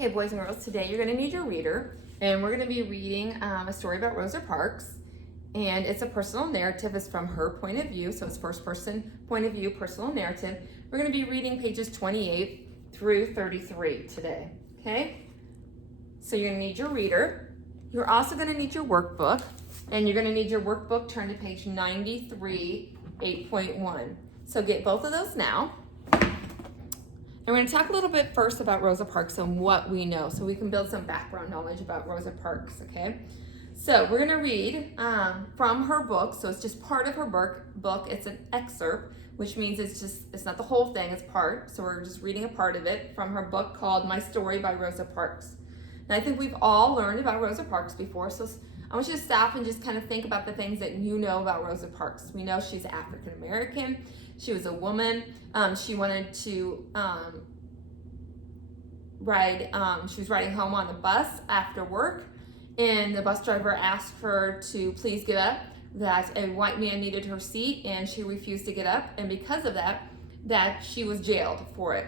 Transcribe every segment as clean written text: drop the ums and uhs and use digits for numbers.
Okay, boys and girls, today you're going to need your reader, and we're going to be reading a story about Rosa Parks, and it's a personal narrative. It's from her point of view, so it's first person point of view, personal narrative. We're going to be reading pages 28 through 33 today, okay? So you're going to need your reader. You're also going to need your workbook, and you're going to need your workbook turned to page 93, 8.1. So get both of those now. And we're going to talk a little bit first about Rosa Parks and what we know, so we can build some background knowledge about Rosa Parks, okay? So we're going to read from her book, so it's just part of her book. It's an excerpt, which means it's not the whole thing, it's part. So we're just reading a part of it from her book called My Story by Rosa Parks. And I think we've all learned about Rosa Parks before, so I want you to stop and just kind of think about the things that you know about Rosa Parks. We know she's African American. She was a woman. She wanted to she was riding home on a bus after work, and the bus driver asked her to please get up, that a white man needed her seat, and she refused to get up, and because of that she was jailed for it.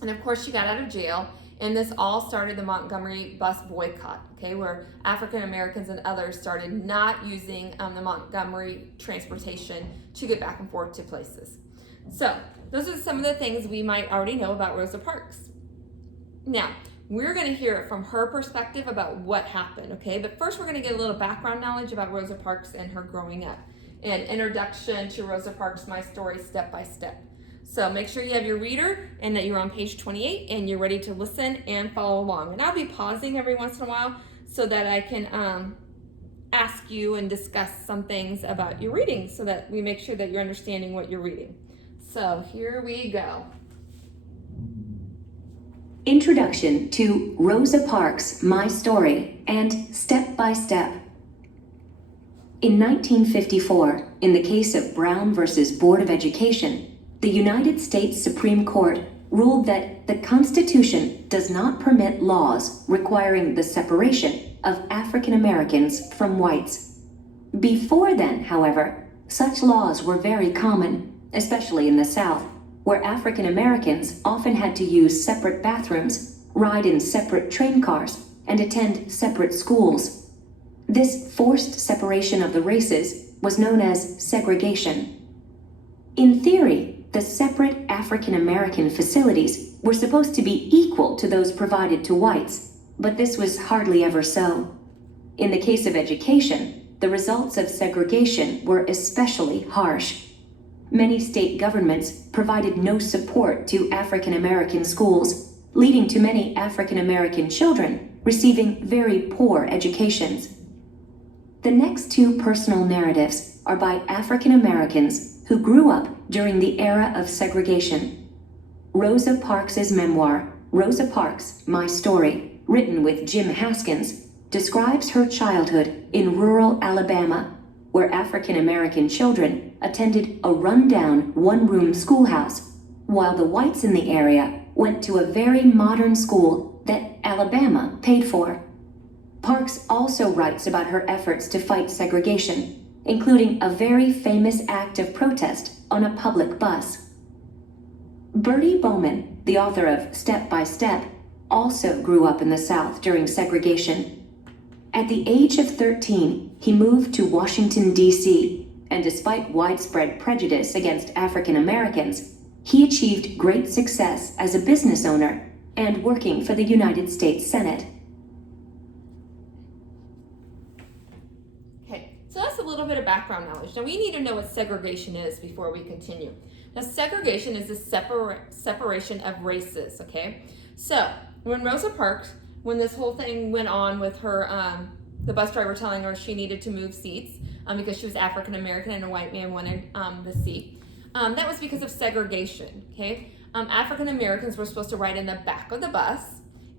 And of course she got out of jail, and this all started the Montgomery bus boycott, okay, where African Americans and others started not using the Montgomery transportation to get back and forth to places. So those are some of the things we might already know about Rosa Parks. Now, we're going to hear it from her perspective about what happened, okay? But first we're going to get a little background knowledge about Rosa Parks and her growing up. An introduction to Rosa Parks, My Story, Step by Step. So make sure you have your reader and that you're on page 28 and you're ready to listen and follow along. And I'll be pausing every once in a while so that I can ask you and discuss some things about your reading so that we make sure that you're understanding what you're reading. So here we go. Introduction to Rosa Parks, My Story, and Step by Step. In 1954, in the case of Brown versus Board of Education, the United States Supreme Court ruled that the Constitution does not permit laws requiring the separation of African Americans from whites. Before then, however, such laws were very common, especially in the South, where African Americans often had to use separate bathrooms, ride in separate train cars, and attend separate schools. This forced separation of the races was known as segregation. In theory, the separate African American facilities were supposed to be equal to those provided to whites, but this was hardly ever so. In the case of education, the results of segregation were especially harsh. Many state governments provided no support to African American schools, leading to many African American children receiving very poor educations. The next two personal narratives are by African Americans who grew up during the era of segregation. Rosa Parks's memoir, Rosa Parks, My Story, written with Jim Haskins, describes her childhood in rural Alabama, where African American children attended a rundown one-room schoolhouse, while the whites in the area went to a very modern school that Alabama paid for. Parks also writes about her efforts to fight segregation, including a very famous act of protest on a public bus. Bertie Bowman, the author of Step by Step, also grew up in the South during segregation. At the age of 13, he moved to Washington, D.C., and despite widespread prejudice against African Americans, he achieved great success as a business owner and working for the United States Senate. Okay, so that's a little bit of background knowledge. Now we need to know what segregation is before we continue. Now segregation is the separation of races, okay? So when Rosa Parks, when this whole thing went on with her, the bus driver telling her she needed to move seats because she was African American and a white man wanted the seat. That was because of segregation, okay? African Americans were supposed to ride in the back of the bus,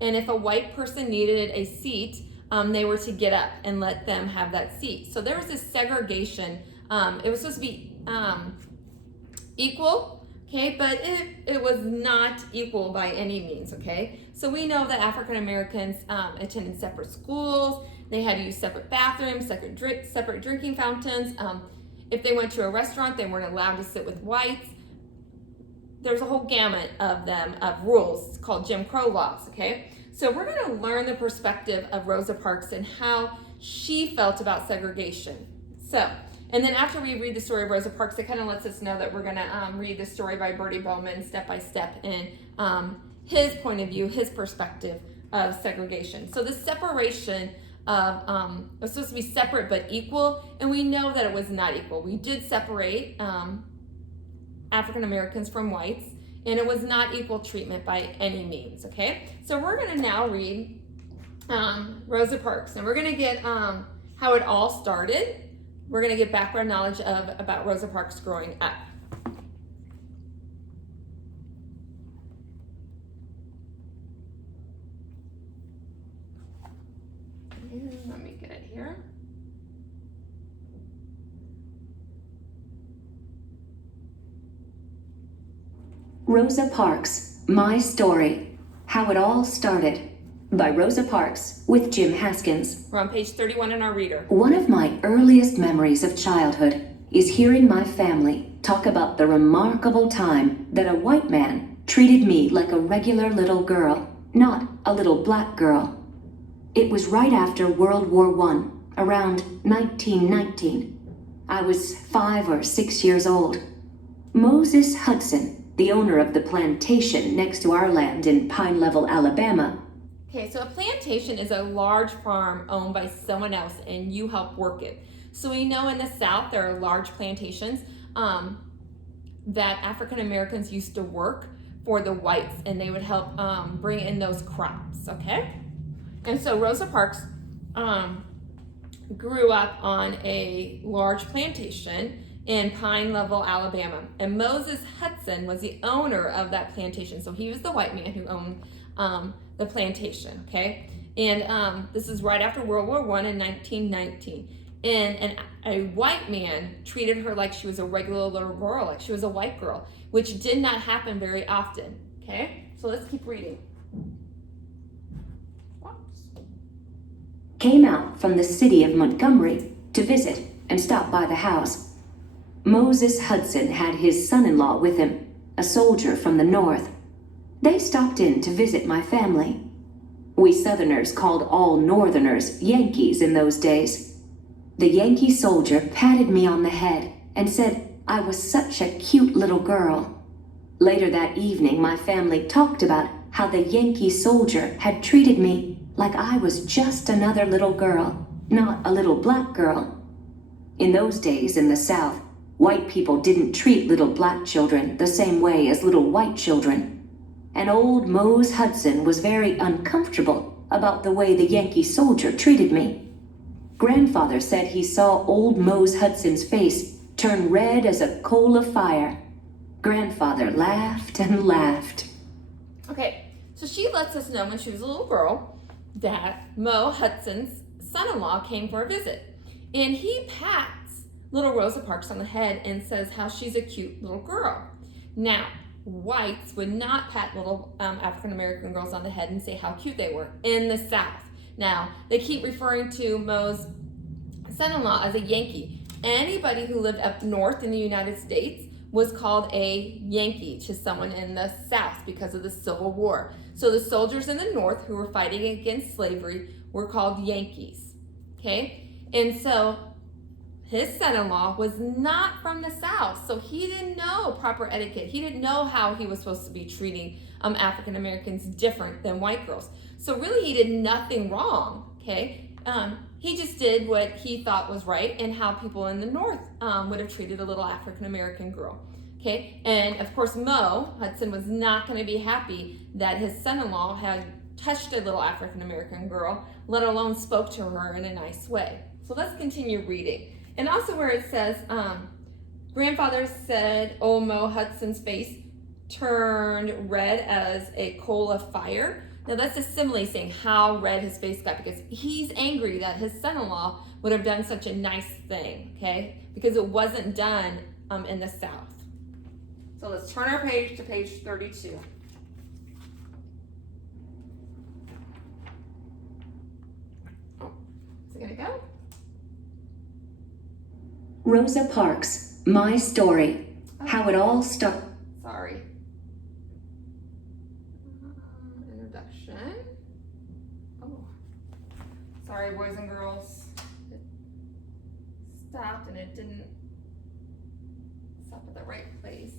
and if a white person needed a seat, they were to get up and let them have that seat. So there was this segregation. It was supposed to be equal, okay, but it was not equal by any means, okay? So we know that African Americans attended separate schools. They had to use separate bathrooms, separate drinking fountains. If they went to a restaurant, they weren't allowed to sit with whites. There's a whole gamut of rules called Jim Crow laws, okay? So we're going to learn the perspective of Rosa Parks and how she felt about segregation. So, and then after we read the story of Rosa Parks, it kind of lets us know that we're going to read the story by Bertie Bowman step by step in his point of view, his perspective of segregation. So the separation of it was supposed to be separate but equal, and we know that it was not equal. We did separate African Americans from whites, and it was not equal treatment by any means. Okay, so we're going to now read Rosa Parks, and we're going to get how it all started. We're going to get background knowledge about Rosa Parks growing up. Let me get it here. Rosa Parks, My Story, How It All Started, by Rosa Parks with Jim Haskins. We're on page 31 in our reader. One of my earliest memories of childhood is hearing my family talk about the remarkable time that a white man treated me like a regular little girl, not a little black girl. It was right after World War I, around 1919. I was 5 or 6 years old. Moses Hudson, the owner of the plantation next to our land in Pine Level, Alabama. Okay, so a plantation is a large farm owned by someone else and you help work it. So we know in the South there are large plantations that African Americans used to work for the whites, and they would help bring in those crops, okay? And so Rosa Parks grew up on a large plantation in Pine Level, Alabama. And Moses Hudson was the owner of that plantation. So he was the white man who owned the plantation, okay? And this is right after World War I in 1919. And a white man treated her like she was a regular little girl, like she was a white girl, which did not happen very often, okay? So let's keep reading. Came out from the city of Montgomery to visit and stop by the house. Moses Hudson had his son-in-law with him, a soldier from the north. They stopped in to visit my family. We Southerners called all Northerners Yankees in those days. The Yankee soldier patted me on the head and said I was such a cute little girl. Later that evening, my family talked about how the Yankee soldier had treated me like I was just another little girl, not a little black girl. In those days in the South, white people didn't treat little black children the same way as little white children. And old Mose Hudson was very uncomfortable about the way the Yankee soldier treated me. Grandfather said he saw old Mose Hudson's face turn red as a coal of fire. Grandfather laughed and laughed. Okay, so she lets us know when she was a little girl that Mo Hudson's son-in-law came for a visit. And he pats little Rosa Parks on the head and says how she's a cute little girl. Now, whites would not pat little African-American girls on the head and say how cute they were in the South. Now, they keep referring to Mo's son-in-law as a Yankee. Anybody who lived up north in the United States was called a Yankee to someone in the South because of the Civil War. So the soldiers in the North who were fighting against slavery were called Yankees, okay? And so his son-in-law was not from the South, so he didn't know proper etiquette. He didn't know how he was supposed to be treating African Americans different than white girls. So really he did nothing wrong, okay? He just did what he thought was right and how people in the North would have treated a little African American girl, okay? And of course Mo Hudson was not going to be happy that his son-in-law had touched a little African American girl, let alone spoke to her in a nice way. So let's continue reading. And also where it says, grandfather said old Mo Hudson's face turned red as a coal of fire. Now that's a simile saying how red his face got because he's angry that his son-in-law would have done such a nice thing, okay? Because it wasn't done in the South. So let's turn our page to page 32. Oh, is it gonna go? Rosa Parks, My Story, How It All Started. Sorry. Introduction. Oh, sorry, boys and girls. It stopped and it didn't stop at the right place.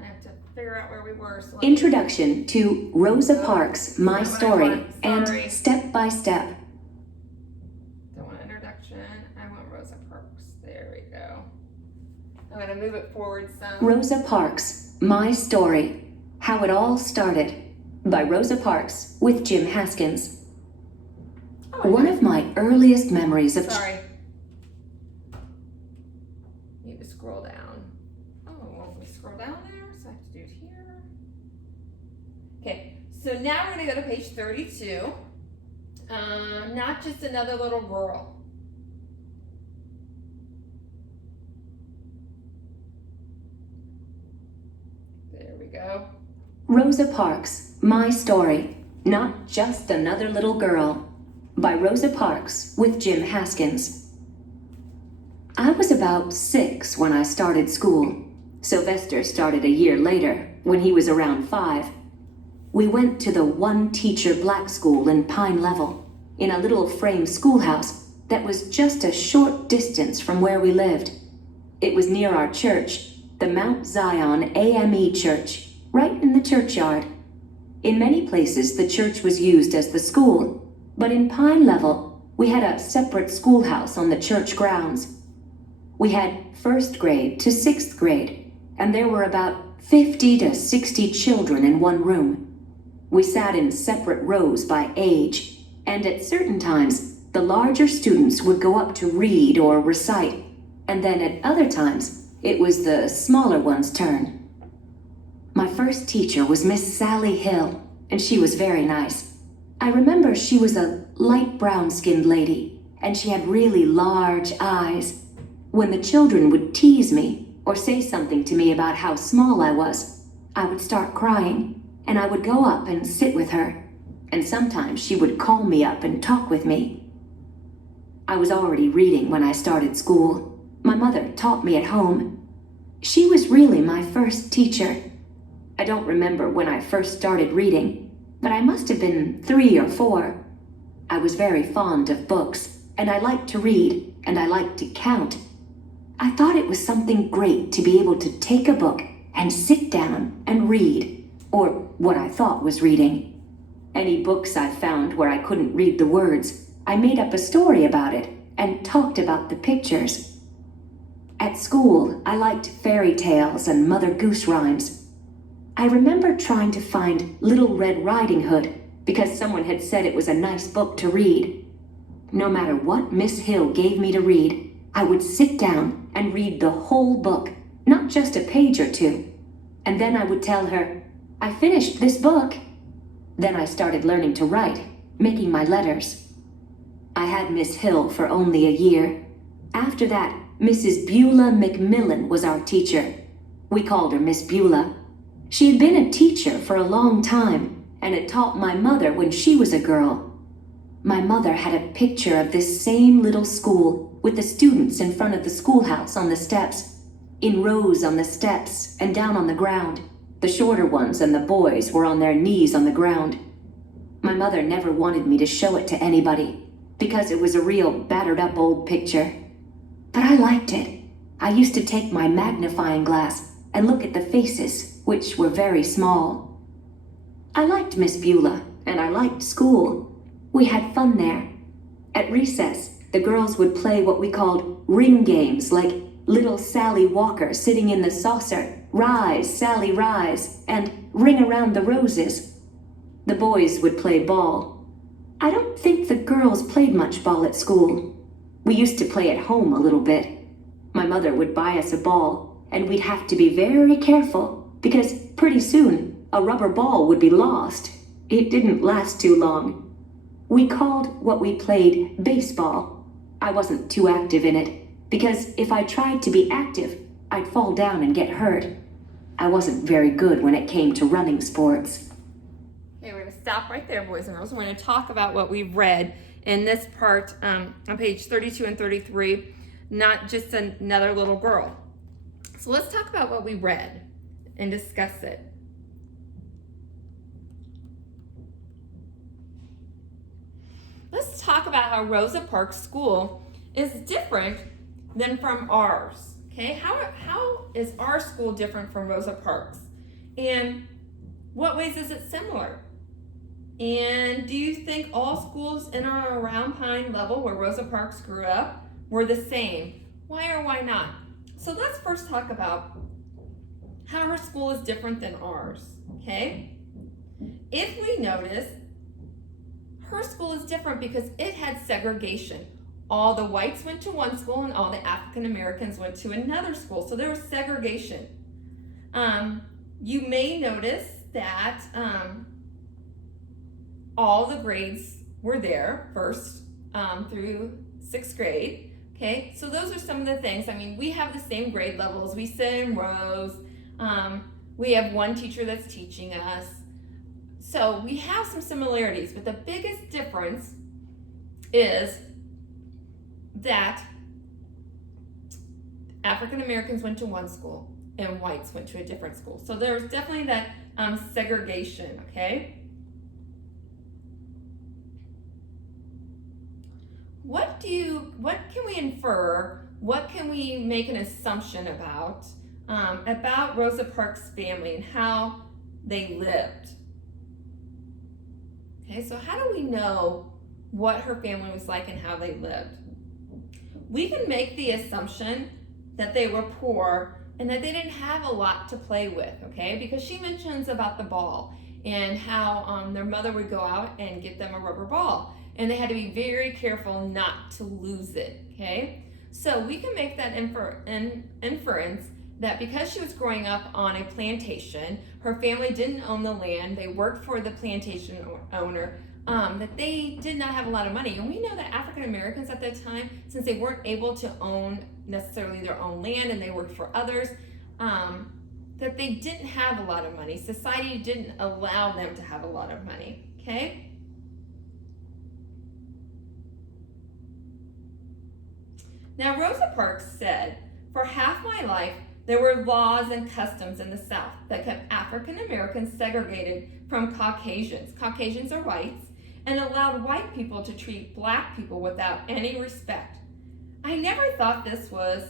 I have to figure out where we were. So Introduction to Rosa Parks' My Not what I Story want. Sorry. and Step by Step. Don't want introduction. I want Rosa Parks. There we go. I'm going to move it forward some. Rosa Parks' My Story, How It All Started, by Rosa Parks with Jim Haskins. Oh, One of my earliest memories of sorry. Need to scroll down. Oh, well, we scroll down there, so I have to do it here. Okay, so now we're going to go to page 32. Not just another little girl. There we go. Rosa Parks' My Story, Not Just Another Little Girl, by Rosa Parks with Jim Haskins. I was about 6 when I started school. Sylvester started a year later, when he was around 5. We went to the one-teacher black school in Pine Level, in a little frame schoolhouse that was just a short distance from where we lived. It was near our church, the Mount Zion AME Church, right in the churchyard. In many places, the church was used as the school, but in Pine Level, we had a separate schoolhouse on the church grounds. We had 1st grade to 6th grade, and there were about 50 to 60 children in one room. We sat in separate rows by age, and at certain times, the larger students would go up to read or recite, and then at other times, it was the smaller ones' turn. My first teacher was Miss Sally Hill, and she was very nice. I remember she was a light brown-skinned lady, and she had really large eyes. When the children would tease me or say something to me about how small I was, I would start crying, and I would go up and sit with her, and sometimes she would call me up and talk with me. I was already reading when I started school. My mother taught me at home. She was really my first teacher. I don't remember when I first started reading, but I must have been 3 or 4. I was very fond of books, and I liked to read, and I liked to count. I thought it was something great to be able to take a book and sit down and read, or what I thought was reading. Any books I found where I couldn't read the words, I made up a story about it and talked about the pictures. At school, I liked fairy tales and Mother Goose rhymes. I remember trying to find Little Red Riding Hood because someone had said it was a nice book to read. No matter what Miss Hill gave me to read, I would sit down and read the whole book, not just a page or two. And then I would tell her, "I finished this book." Then I started learning to write, making my letters. I had Miss Hill for only a year. After that, Mrs. Beulah McMillan was our teacher. We called her Miss Beulah. She had been a teacher for a long time and had taught my mother when she was a girl. My mother had a picture of this same little school with the students in front of the schoolhouse on the steps, in rows on the steps and down on the ground. The shorter ones and the boys were on their knees on the ground. My mother never wanted me to show it to anybody because it was a real battered-up old picture. But I liked it. I used to take my magnifying glass and look at the faces, which were very small. I liked Miss Beulah, and I liked school. We had fun there. At recess, the girls would play what we called ring games, like Little Sally Walker sitting in the saucer, Rise, Sally, rise, and Ring Around the Roses. The boys would play ball. I don't think the girls played much ball at school. We used to play at home a little bit. My mother would buy us a ball, and we'd have to be very careful, because pretty soon a rubber ball would be lost. It didn't last too long. We called what we played baseball. I wasn't too active in it, because if I tried to be active, I'd fall down and get hurt. I wasn't very good when it came to running sports. Okay, we're going to stop right there, boys and girls. We're going to talk about what we read in this part on page 32 and 33, Not Just Another Little Girl. So let's talk about what we read and discuss it. let's talk about how Rosa Parks School is different than from ours. Okay, how is our school different from Rosa Parks? And what ways is it similar? And do you think all schools in or around Pine Level, where Rosa Parks grew up, were the same? Why or why not? So let's first talk about how her school is different than ours, okay? If we notice, her school is different because it had segregation. All the whites went to one school and all the African Americans went to another school. So there was segregation. You may notice that all the grades were there, first through 6th grade. Okay, so those are some of the things. I mean, we have the same grade levels. We sit in rows. We have one teacher that's teaching us. So we have some similarities, but the biggest difference is that African Americans went to one school and whites went to a different school. So there's definitely that segregation, okay? What can we infer? What can we make an assumption about Rosa Parks' family and how they lived? Okay, so how do we know what her family was like and how they lived? We can make the assumption that they were poor and that they didn't have a lot to play with, okay? Because she mentions about the ball and how their mother would go out and get them a rubber ball. And they had to be very careful not to lose it, okay? So we can make that inference that because she was growing up on a plantation, her family didn't own the land, they worked for the plantation owner, that they did not have a lot of money. And we know that African Americans at that time, since they weren't able to own necessarily their own land and they worked for others, that they didn't have a lot of money. Society didn't allow them to have a lot of money, okay? Now, Rosa Parks said, "For half my life, there were laws and customs in the South that kept African Americans segregated from Caucasians. Caucasians are whites, and allowed white people to treat black people without any respect. I never thought this was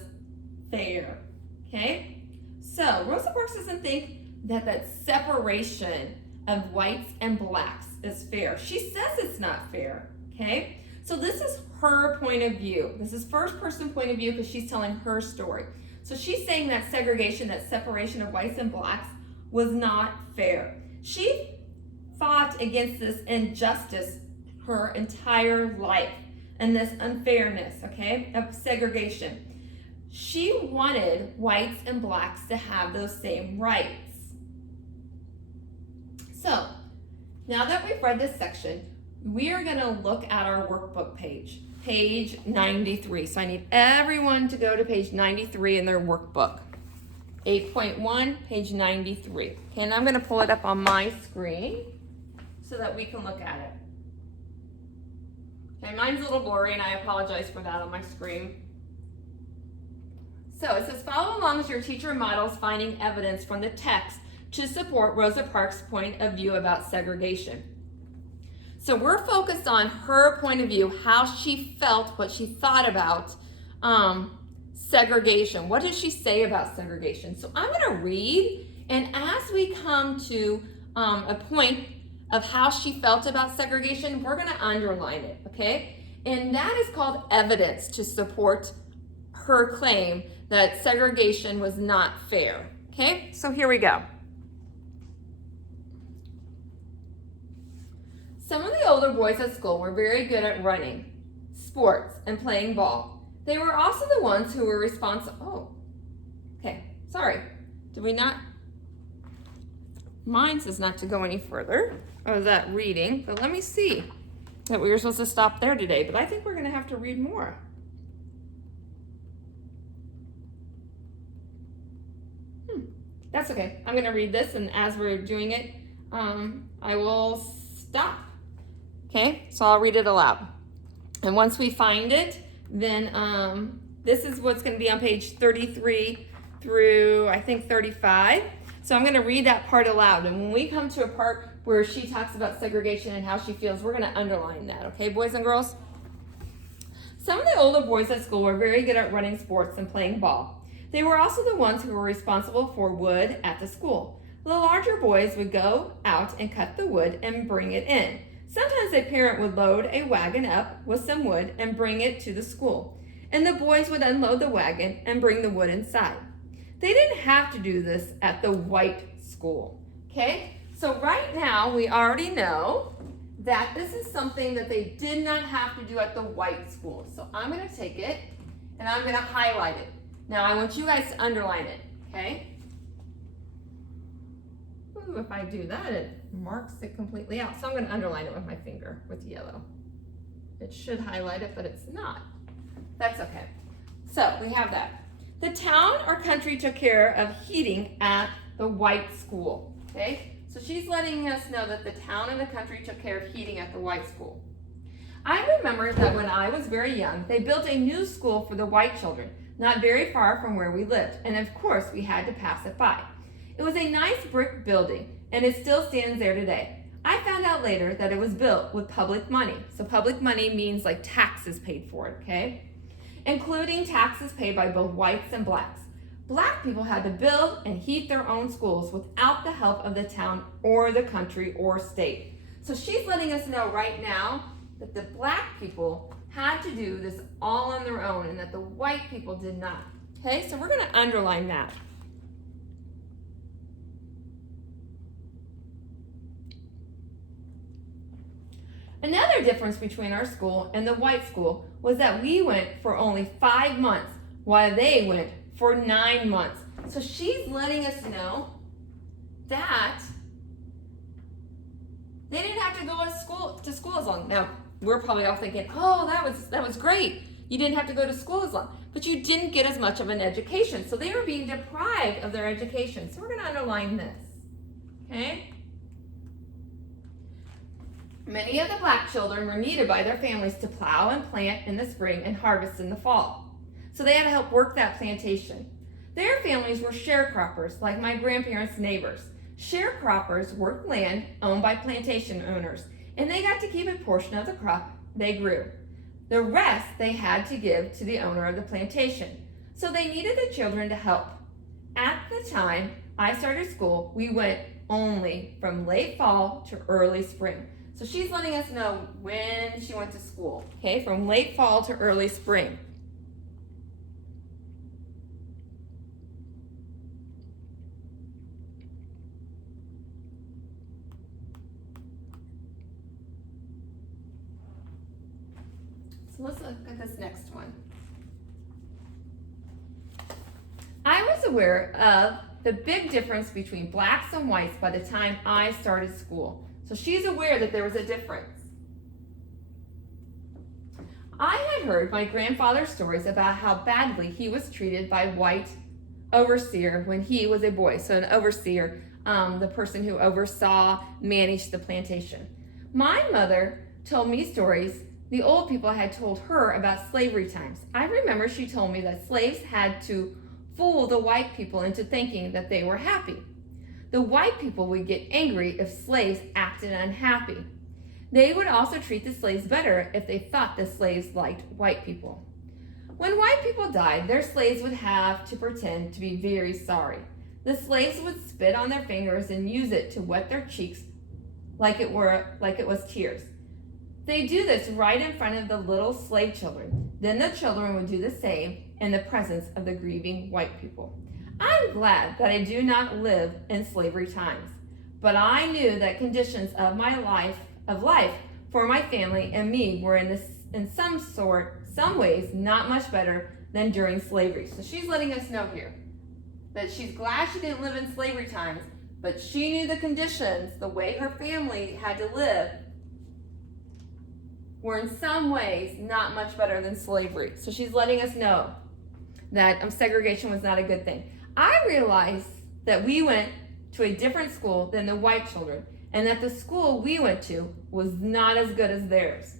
fair." Okay? So, Rosa Parks doesn't think that separation of whites and blacks is fair. She says it's not fair. Okay? So this is her point of view. This is first person point of view because she's telling her story. So she's saying that segregation, that separation of whites and blacks was not fair. She fought against this injustice her entire life and this unfairness, okay, of segregation. She wanted whites and blacks to have those same rights. So now that we've read this section, we are going to look at our workbook page 93. So I need everyone to go to page 93 in their workbook. 8.1, page 93. Okay, and I'm going to pull it up on my screen so that we can look at it. Okay, mine's a little blurry and I apologize for that on my screen. So it says, follow along as your teacher models finding evidence from the text to support Rosa Parks' point of view about segregation. So we're focused on her point of view, how she felt, what she thought about segregation. What does she say about segregation? So I'm going to read, and as we come to a point of how she felt about segregation, we're going to underline it, okay? And that is called evidence to support her claim that segregation was not fair, okay? So here we go. Some of the older boys at school were very good at running, sports, and playing ball. They were also the ones who were responsible. Oh, okay, sorry. Did we not? Mine says not to go any further. Oh, that reading, but let me see that we were supposed to stop there today, but I think we're gonna have to read more. That's okay. I'm gonna read this, and as we're doing it, I will stop. Okay, so I'll read it aloud. And once we find it, then this is what's going to be on page 33 through, I think, 35. So I'm going to read that part aloud. And when we come to a part where she talks about segregation and how she feels, we're going to underline that. Okay, boys and girls? Some of the older boys at school were very good at running sports and playing ball. They were also the ones who were responsible for wood at the school. The larger boys would go out and cut the wood and bring it in. Sometimes a parent would load a wagon up with some wood and bring it to the school, and the boys would unload the wagon and bring the wood inside. They didn't have to do this at the white school, okay? So right now we already know that this is something that they did not have to do at the white school. So I'm going to take it and I'm going to highlight it. Now I want you guys to underline it, okay? Ooh, if I do that, it marks it completely out. So I'm going to underline it with my finger with yellow. It should highlight it, but it's not. That's okay. So we have that. The town or country took care of heating at the white school, okay? So she's letting us know that the town and the country took care of heating at the white school. I remember that when I was very young, they built a new school for the white children, not very far from where we lived, and of course we had to pass it by. It was a nice brick building, and it still stands there today. I found out later that it was built with public money. So public money means like taxes paid for it, okay? Including taxes paid by both whites and blacks. Black people had to build and heat their own schools without the help of the town or the country or state. So she's letting us know right now that the black people had to do this all on their own and that the white people did not. Okay, so we're going to underline that. Another difference between our school and the white school was that we went for only 5 months while they went for 9 months. So she's letting us know that they didn't have to go to school as long. Now, we're probably all thinking, oh, that was great. You didn't have to go to school as long, but you didn't get as much of an education. So they were being deprived of their education. So we're going to underline this, okay? Many of the black children were needed by their families to plow and plant in the spring and harvest in the fall. So they had to help work that plantation. Their families were sharecroppers, like my grandparents' neighbors. Sharecroppers worked land owned by plantation owners, and they got to keep a portion of the crop they grew. The rest they had to give to the owner of the plantation. So they needed the children to help. At the time I started school, we went only from late fall to early spring. So she's letting us know when she went to school, okay, from late fall to early spring. So let's look at this next one. I was aware of the big difference between blacks and whites by the time I started school. So she's aware that there was a difference. I had heard my grandfather's stories about how badly he was treated by white overseer when he was a boy. So an overseer, the person who oversaw, managed the plantation. My mother told me stories the old people had told her about slavery times. I remember she told me that slaves had to fool the white people into thinking that they were happy. The white people would get angry if slaves acted unhappy. They would also treat the slaves better if they thought the slaves liked white people. When white people died, their slaves would have to pretend to be very sorry. The slaves would spit on their fingers and use it to wet their cheeks like it was tears. They do this right in front of the little slave children. Then the children would do the same in the presence of the grieving white people. I'm glad that I do not live in slavery times, but I knew that conditions of life for my family and me were in some ways not much better than during slavery. So she's letting us know here that she's glad she didn't live in slavery times, but she knew the conditions, the way her family had to live, were in some ways not much better than slavery. So she's letting us know that segregation was not a good thing. I realized that we went to a different school than the white children, and that the school we went to was not as good as theirs.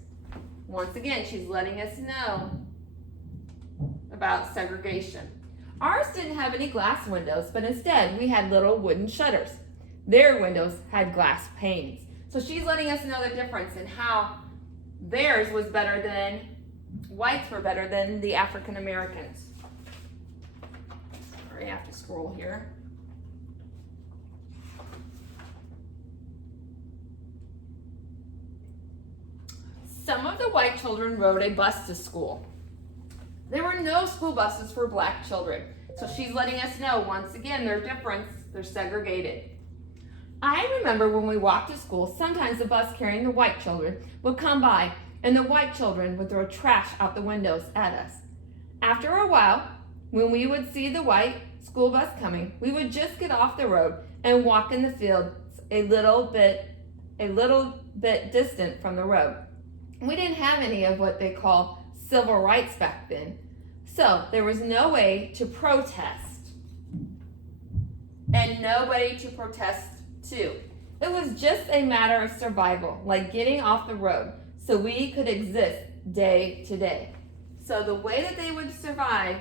Once again, she's letting us know about segregation. Ours didn't have any glass windows, but instead we had little wooden shutters. Their windows had glass panes. So she's letting us know the difference in how theirs was better than, whites were better than the African Americans. Sorry, I have to scroll here. Some of the white children rode a bus to school. There were no school buses for black children. So she's letting us know, once again, their difference, they're segregated. I remember when we walked to school, sometimes the bus carrying the white children would come by and the white children would throw trash out the windows at us. After a while, when we would see the white school bus coming, we would just get off the road and walk in the fields a little bit distant from the road. We didn't have any of what they call civil rights back then. So there was no way to protest and nobody to protest to. It was just a matter of survival, like getting off the road so we could exist day to day. So the way that they would survive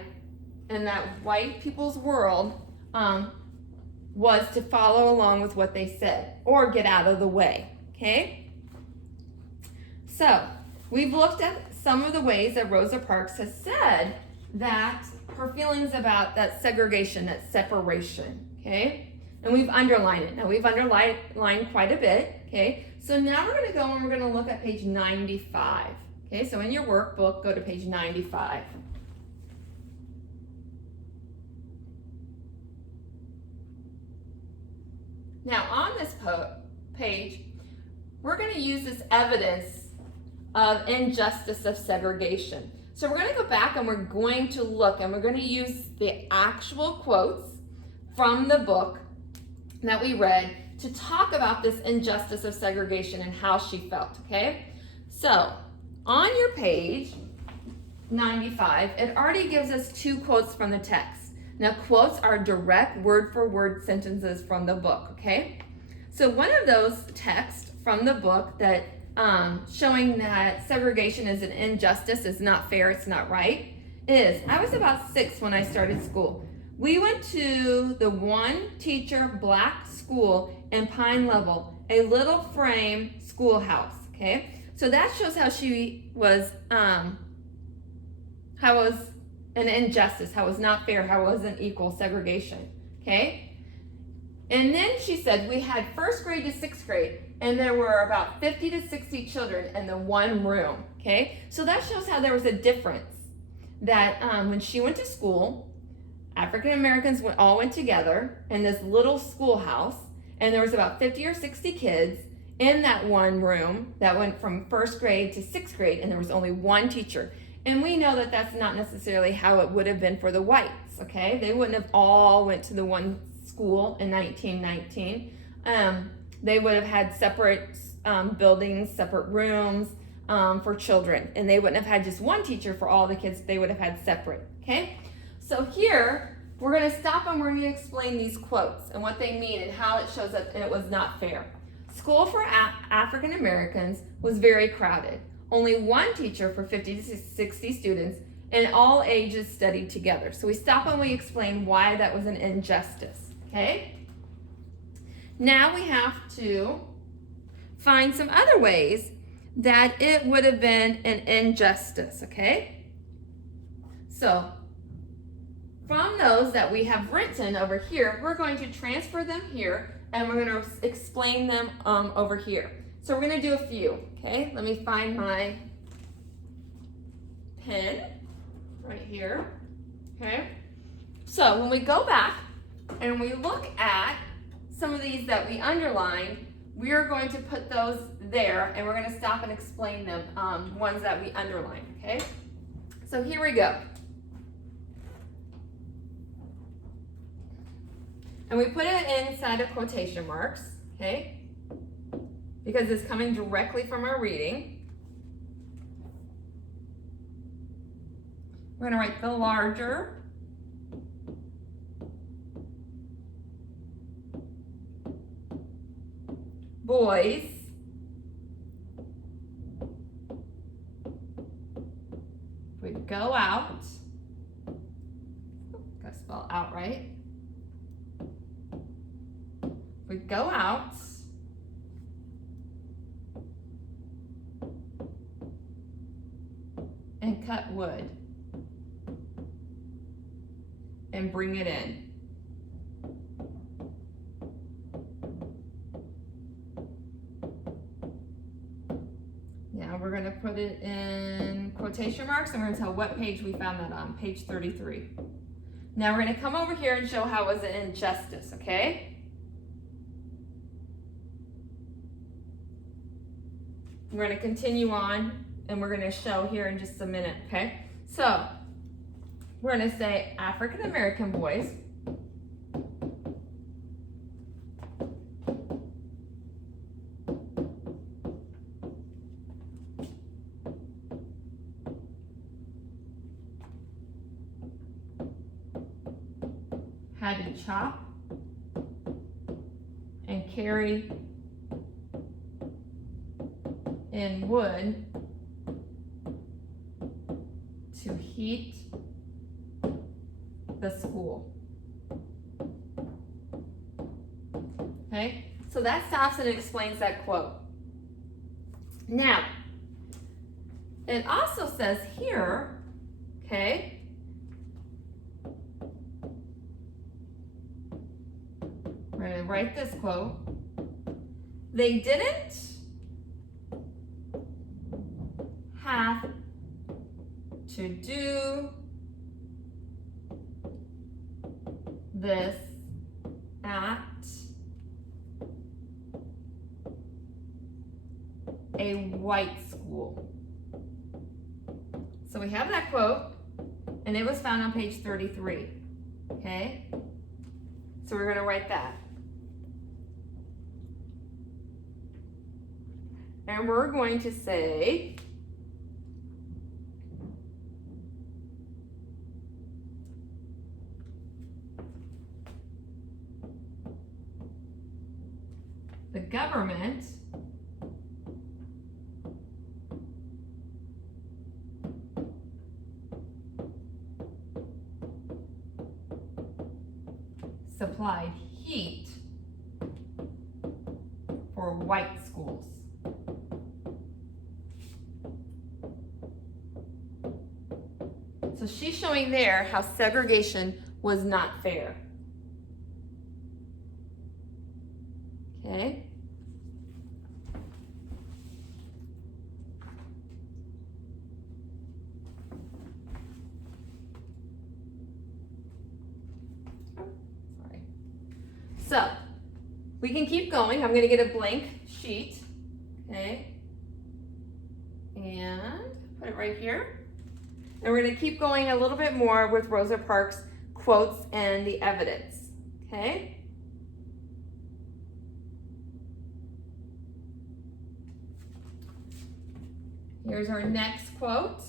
in that white people's world was to follow along with what they said or get out of the way, okay? So we've looked at some of the ways that Rosa Parks has said that her feelings about that segregation, that separation, okay? And we've underlined it. Now we've underlined quite a bit, okay? So now we're gonna go and we're gonna look at page 95, okay? So in your workbook, go to page 95. Now on this page, we're gonna use this evidence of injustice of segregation. So we're going to go back and we're going to look and we're going to use the actual quotes from the book that we read to talk about this injustice of segregation and how she felt, okay? So on your page 95, it already gives us two quotes from the text. Now quotes are direct word for word sentences from the book, okay? So one of those texts from the book that showing that segregation is an injustice, is not fair, it's not right, is I was about 6 when I started school. We went to the one teacher black school in Pine Level, a little frame schoolhouse, okay? So that shows how she was, how it was an injustice, how it was not fair, how it wasn't equal segregation, okay? And then she said we had 1st grade to 6th grade, and there were about 50 to 60 children in the one room, okay? So that shows how there was a difference, that when she went to school, African Americans all went together in this little schoolhouse, and there was about 50 or 60 kids in that one room that went from 1st grade to 6th grade, and there was only one teacher. And we know that that's not necessarily how it would have been for the whites, okay? They wouldn't have all went to the one school in 1919. They would have had separate buildings, separate rooms for children. And they wouldn't have had just one teacher for all the kids. They would have had separate, okay? So here, we're gonna stop and we're gonna explain these quotes and what they mean and how it shows that it was not fair. School for African Americans was very crowded. Only one teacher for 50 to 60 students, and all ages studied together. So we stop and we explain why that was an injustice, okay? Now we have to find some other ways that it would have been an injustice, okay? So from those that we have written over here, we're going to transfer them here and we're going to explain them over here. So we're going to do a few, okay? Let me find my pen right here, okay? So when we go back and we look at some of these that we underlined, we are going to put those there and we're going to stop and explain them, ones that we underlined, okay? So here we go. And we put it inside of quotation marks, okay? Because it's coming directly from our reading. We're going to write the larger boys would go out, gotta spell go out and cut wood and bring it in. Now we're going to put it in quotation marks and we're going to tell what page we found that on, page 33. Now we're going to come over here and show how it was an injustice, okay? We're going to continue on and we're going to show here in just a minute, okay? So we're going to say African American boys had to chop and carry in wood to heat the school. Okay, so that stops and explains that quote. Now, it also says here, okay, we're going to write this quote. They didn't have to do this at a white school. So we have that quote, and it was found on page 33. Okay? So we're going to write that. And we're going to say, the government supplied heat for white schools. So she's showing there how segregation was not fair. Okay? Sorry. So, we can keep going. I'm going to get a blank sheet. Okay? And put it right here. And we're going to keep going a little bit more with Rosa Parks' quotes and the evidence. Okay? Here's our next quote.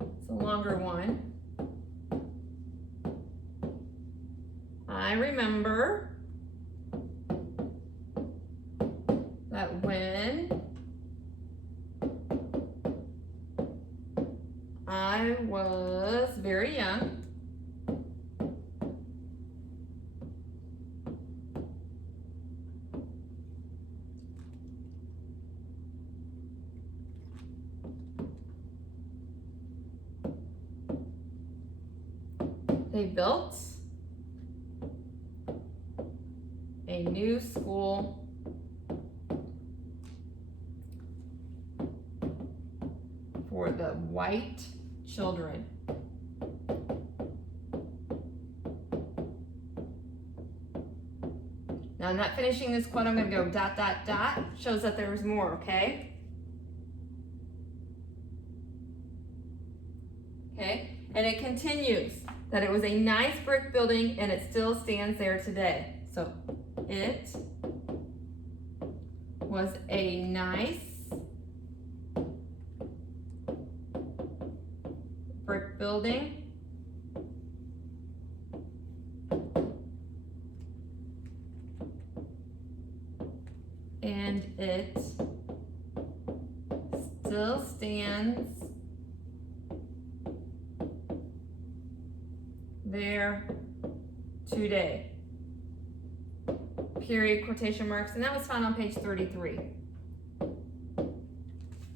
It's a longer one. I remember that when I was very young, they built a new school for the white children. Now I'm not finishing this quote, I'm going to go dot, dot, dot. Shows that there was more, okay? Okay, and it continues that it was a nice brick building and it still stands there today. So it was a nice brick building and it still stands there today. period, quotation marks, and that was found on page 33.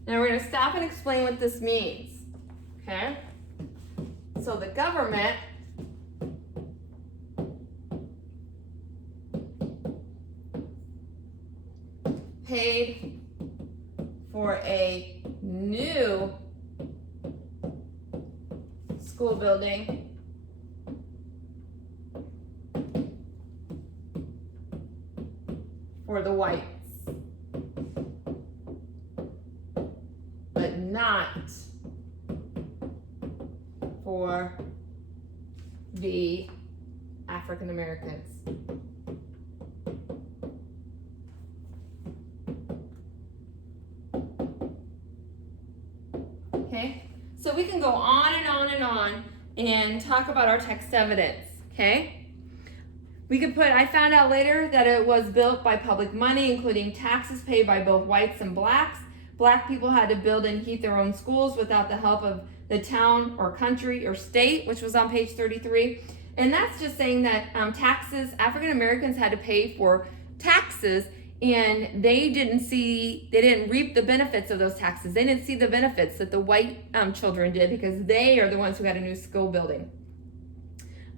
Now we're going to stop and explain what this means, okay? So the government paid for a new school building for the whites, but not for the African Americans. Okay, so we can go on and on and on and talk about our text evidence, okay? We could put, I found out later that it was built by public money, including taxes paid by both whites and blacks. Black people had to build and heat their own schools without the help of the town or country or state, which was on page 33. And that's just saying that taxes, African Americans had to pay for taxes, and they didn't reap the benefits of those taxes. They didn't see the benefits that the white children did, because they are the ones who had a new school building.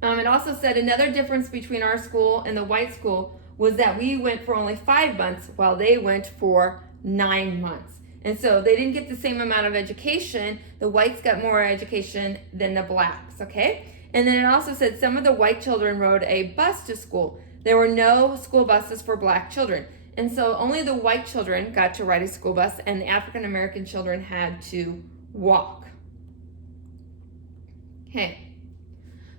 It also said another difference between our school and the white school was that we went for only 5 months while they went for 9 months. And so they didn't get the same amount of education. The whites got more education than the blacks, okay? And then it also said some of the white children rode a bus to school. There were no school buses for black children. And so only the white children got to ride a school bus, and the African American children had to walk. Okay,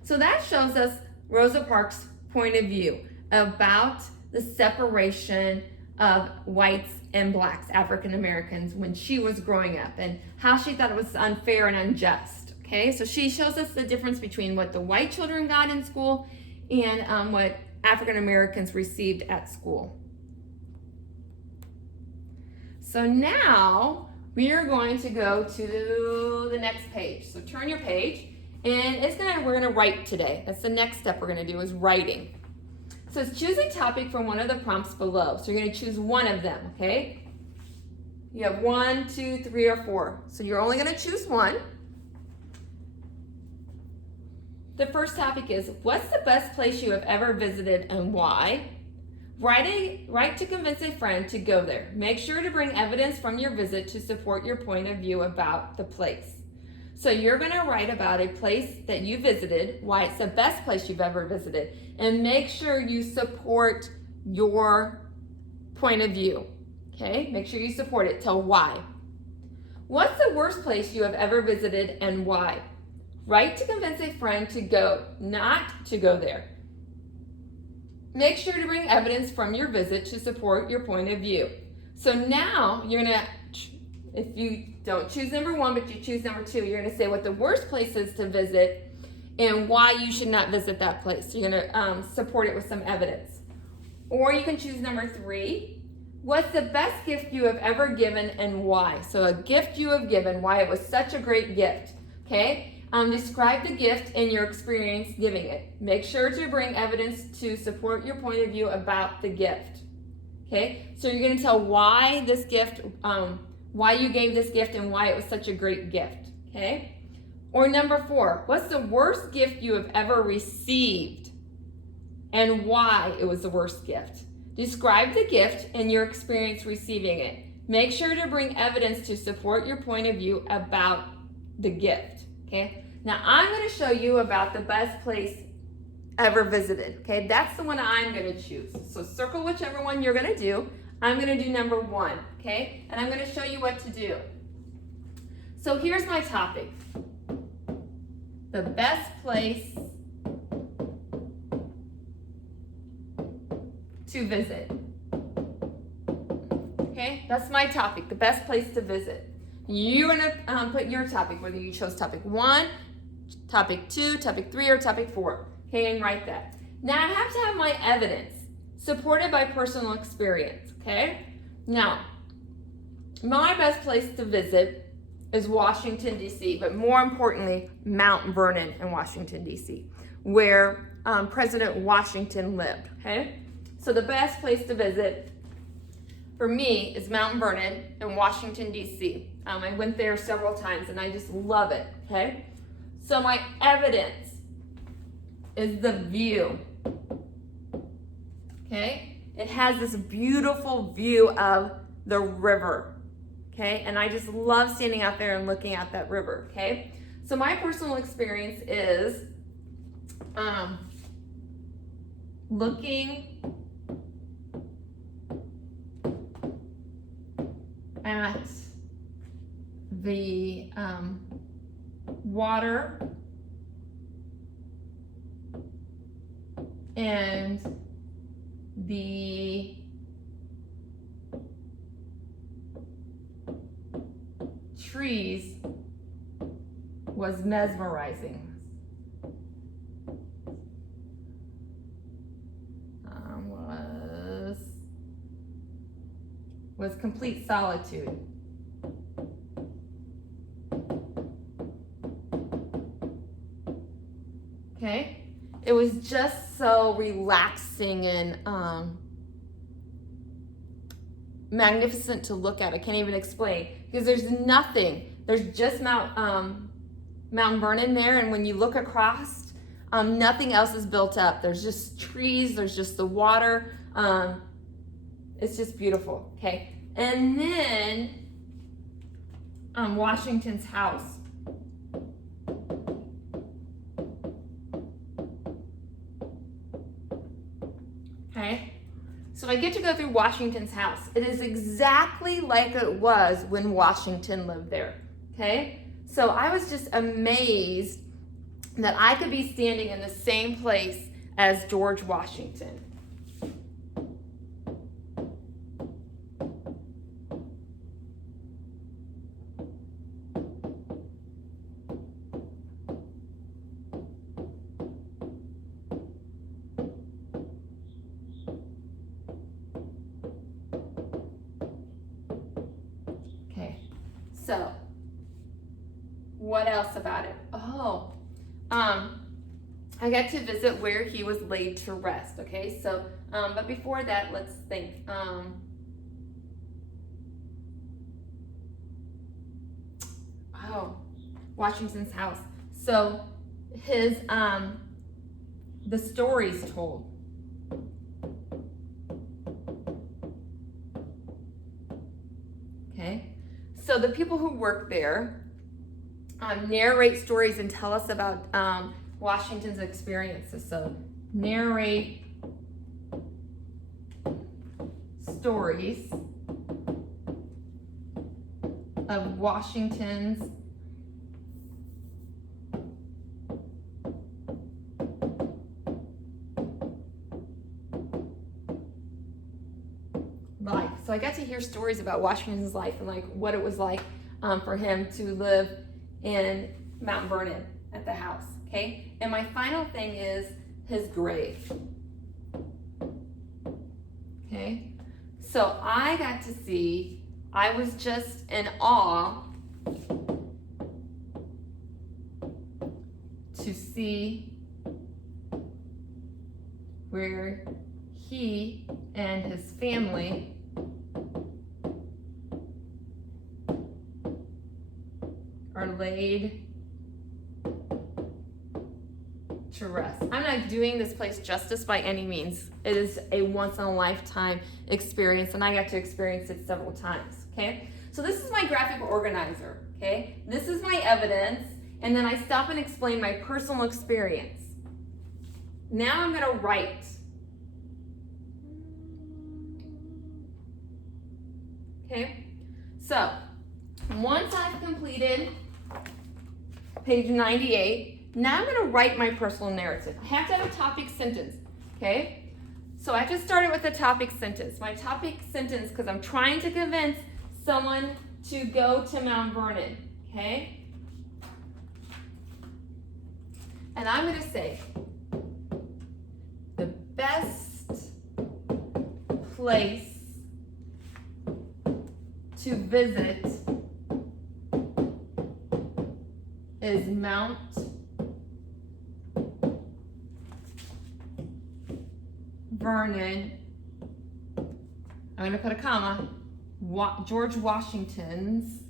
so that shows us Rosa Parks' point of view about the separation of whites and blacks, African Americans, when she was growing up, and how she thought it was unfair and unjust. Okay, so she shows us the difference between what the white children got in school and what African Americans received at school. So now we are going to go to the next page. So turn your page, and we're gonna write today. That's the next step we're gonna do, is writing. So it's choose a topic from one of the prompts below. So you're gonna choose one of them, okay? You have 1, 2, 3, or 4. So you're only gonna choose one. The first topic is, what's the best place you have ever visited and why? Write to convince a friend to go there. Make sure to bring evidence from your visit to support your point of view about the place. So you're going to write about a place that you visited, why it's the best place you've ever visited, and make sure you support your point of view. Okay? Make sure you support it. Tell why. What's the worst place you have ever visited and why? Write to convince a friend to go, not to go there. Make sure to bring evidence from your visit to support your point of view. So now you're gonna, if you don't choose number 1, but you choose number 2, you're gonna say what the worst place is to visit and why you should not visit that place. So you're gonna support it with some evidence. Or you can choose number 3. What's the best gift you have ever given and why? So a gift you have given, why it was such a great gift, okay? Describe the gift and your experience giving it. Make sure to bring evidence to support your point of view about the gift. Okay, so you're going to tell why this gift, why you gave this gift and why it was such a great gift. Okay, or number 4, what's the worst gift you have ever received and why it was the worst gift? Describe the gift and your experience receiving it. Make sure to bring evidence to support your point of view about the gift. Okay, now I'm going to show you about the best place ever visited. Okay, that's the one I'm going to choose. So circle whichever one you're going to do. I'm going to do number 1. Okay, and I'm going to show you what to do. So here's my topic: the best place to visit. Okay, that's my topic, the best place to visit. You're going to put your topic, whether you chose topic 1, topic 2, topic 3, or topic 4. Okay, and write that. Now I have to have my evidence supported by personal experience. Okay, now my best place to visit is Washington, D.C., but more importantly, Mount Vernon in Washington, D.C., where President Washington lived. Okay, So the best place to visit for me is Mount Vernon in Washington, D.C. I went there several times and I just love it, okay? So my evidence is the view, okay? It has this beautiful view of the river, okay? And I just love standing out there and looking at that river, okay? So my personal experience is looking at the water and the trees was mesmerizing. Was complete solitude. Okay? It was just so relaxing and magnificent to look at. I can't even explain because there's nothing. There's just Mount Vernon there, and when you look across, nothing else is built up. There's just trees. There's just the water. It's just beautiful, okay? And then Washington's house. Okay? So I get to go through Washington's house. It is exactly like it was when Washington lived there, okay? So I was just amazed that I could be standing in the same place as George Washington. So, what else about it? Oh, I got to visit where he was laid to rest, okay? So, but before that, let's think. Washington's house. So, his, the stories told. Okay? So the people who work there narrate stories and tell us about Washington's experiences. So narrate stories of Washington's life. So I got to hear stories about Washington's life and like what it was like for him to live in Mount Vernon at the house, okay? And my final thing is his grave, okay? So I got to see, I was just in awe to see where he and his family are laid to rest. I'm not doing this place justice by any means. It is a once-in-a-lifetime experience, and I got to experience it several times, okay? So this is my graphic organizer, okay? This is my evidence, and then I stop and explain my personal experience. Now I'm gonna write. Okay, so once I've completed page 98, now I'm going to write my personal narrative. I have to have a topic sentence, okay? So I just started with a topic sentence. My topic sentence, because I'm trying to convince someone to go to Mount Vernon, okay? And I'm going to say, the best place to visit is Mount Vernon I'm going to put a comma, George Washington's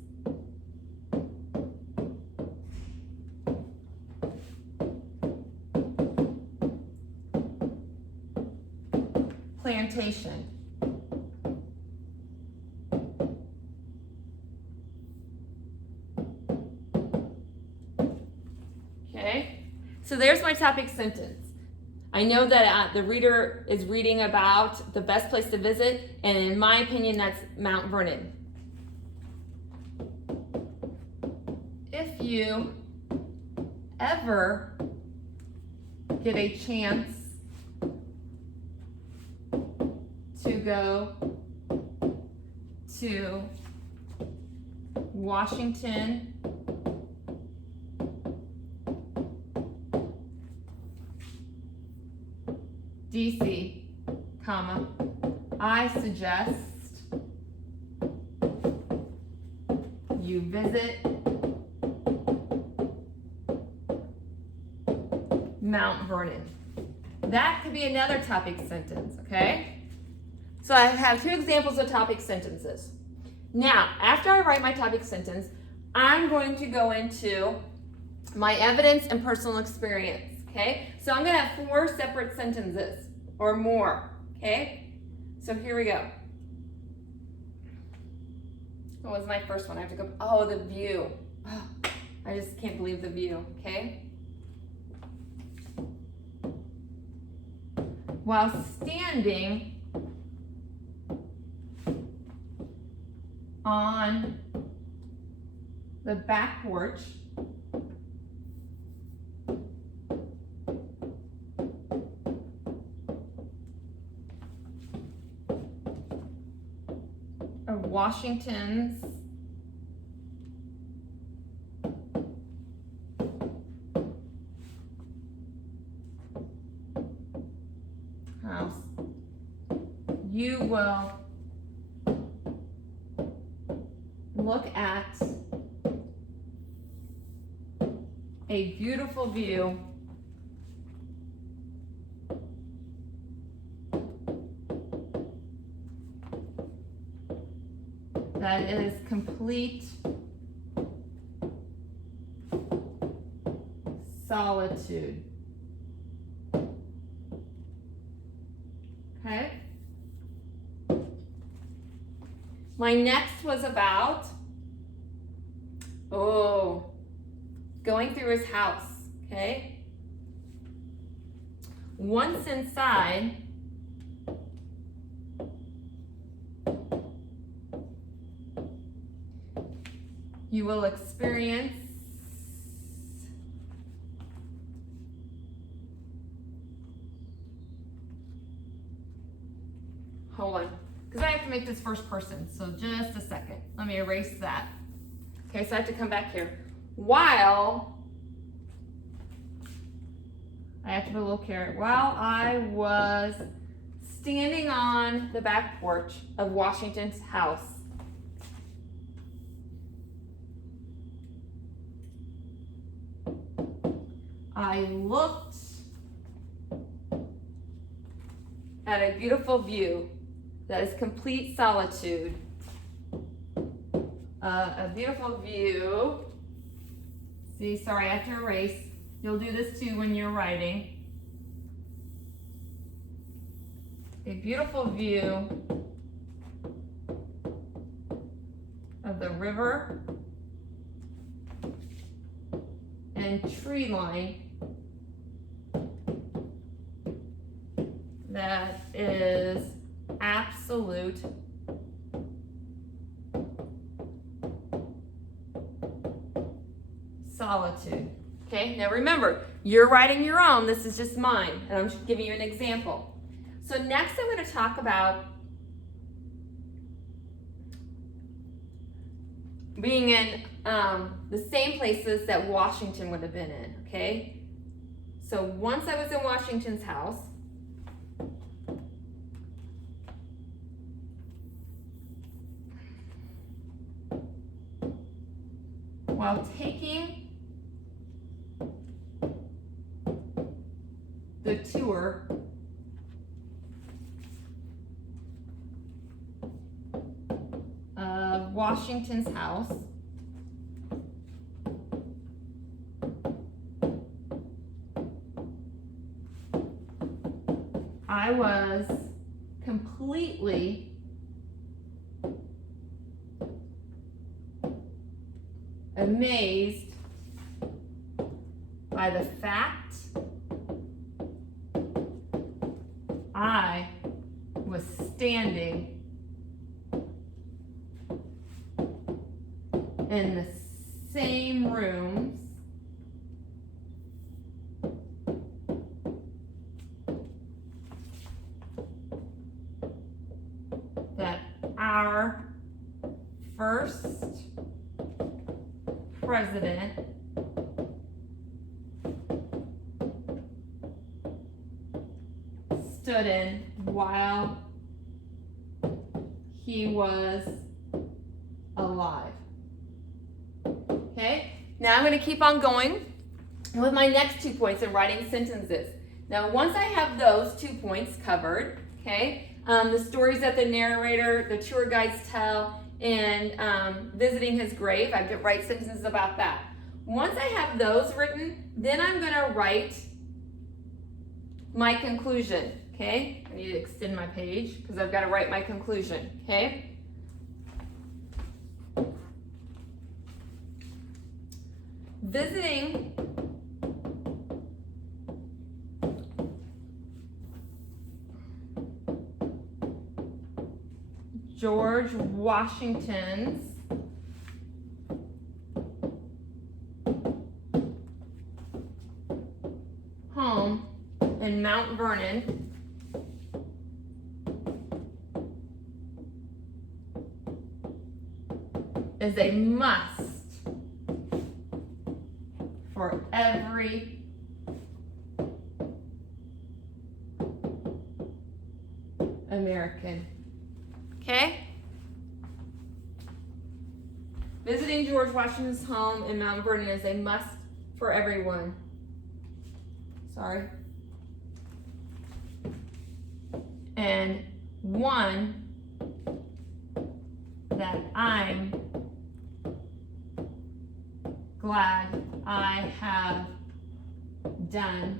plantation. Okay, so there's my topic sentence. I know that the reader is reading about the best place to visit, and in my opinion, that's Mount Vernon. If you ever get a chance to go to Washington, D.C., comma, I suggest you visit Mount Vernon. That could be another topic sentence, okay? So I have two examples of topic sentences. Now, after I write my topic sentence, I'm going to go into my evidence and personal experience, okay? So I'm gonna have 4 separate sentences or more, okay? So here we go. What was my first one? I have to go, oh, the view. Oh, I just can't believe the view, okay? While standing on the back porch of Washington's house, you will look at a beautiful view that is complete solitude. Okay? My next was about, going through his house, okay? Once inside, you will experience hold on, because I have to make this first person, so just a second. Let me erase that. Okay, so I have to come back here. While, I have to put a little caret, while I was standing on the back porch of Washington's house, I looked at a beautiful view that is complete solitude. A beautiful view. See, sorry, I have to erase. You'll do this too when you're writing. A beautiful view of the river and tree line that is absolute solitude. Okay, now remember, you're writing your own, this is just mine, and I'm just giving you an example. So next I'm going to talk about being in the same places that Washington would have been in, okay? So once I was in Washington's house, while taking the tour Washington's house. I was completely amazed by the fact I was standing in the same rooms that our first president stood in while he was alive. Okay, now I'm going to keep on going with my next 2 points in writing sentences. Now, once I have those 2 points covered, okay, the stories that the narrator, the tour guides tell, and visiting his grave, I could write sentences about that. Once I have those written, then I'm going to write my conclusion, okay? I need to extend my page because I've got to write my conclusion, okay? Visiting George Washington's home in Mount Vernon is a must for every American. Okay? Visiting George Washington's home in Mount Vernon is a must for everyone. Sorry. And one that I'm glad I have done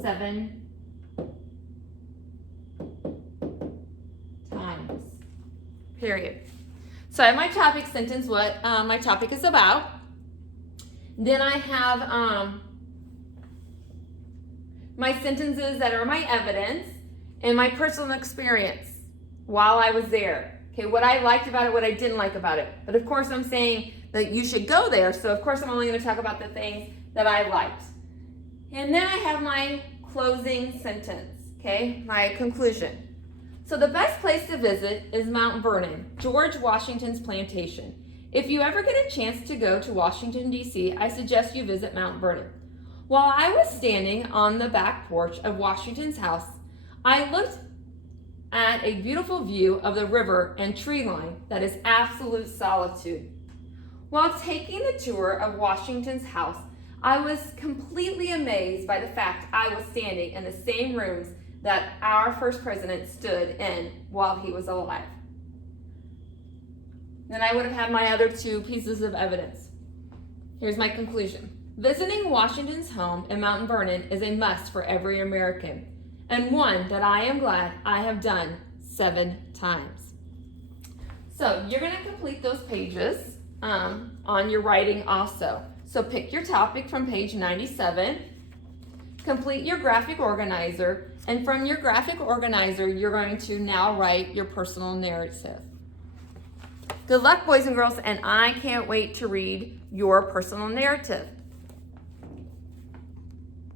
7 times. Period. So I have my topic sentence, what my topic is about. Then I have my sentences that are my evidence and my personal experience while I was there. Okay, what I liked about it, what I didn't like about it. But of course I'm saying that you should go there, so of course I'm only going to talk about the things that I liked. And then I have my closing sentence, okay, my conclusion. So the best place to visit is Mount Vernon, George Washington's plantation. If you ever get a chance to go to Washington, D.C., I suggest you visit Mount Vernon. While I was standing on the back porch of Washington's house, I looked at a beautiful view of the river and tree line that is absolute solitude. While taking the tour of Washington's house, I was completely amazed by the fact I was standing in the same rooms that our first president stood in while he was alive. Then I would have had my other 2 pieces of evidence. Here's my conclusion. Visiting Washington's home in Mount Vernon is a must for every American, and one that I am glad I have done 7 times. So you're going to complete those pages on your writing also. So pick your topic from page 97, complete your graphic organizer, and from your graphic organizer, you're going to now write your personal narrative. Good luck, boys and girls, and I can't wait to read your personal narrative.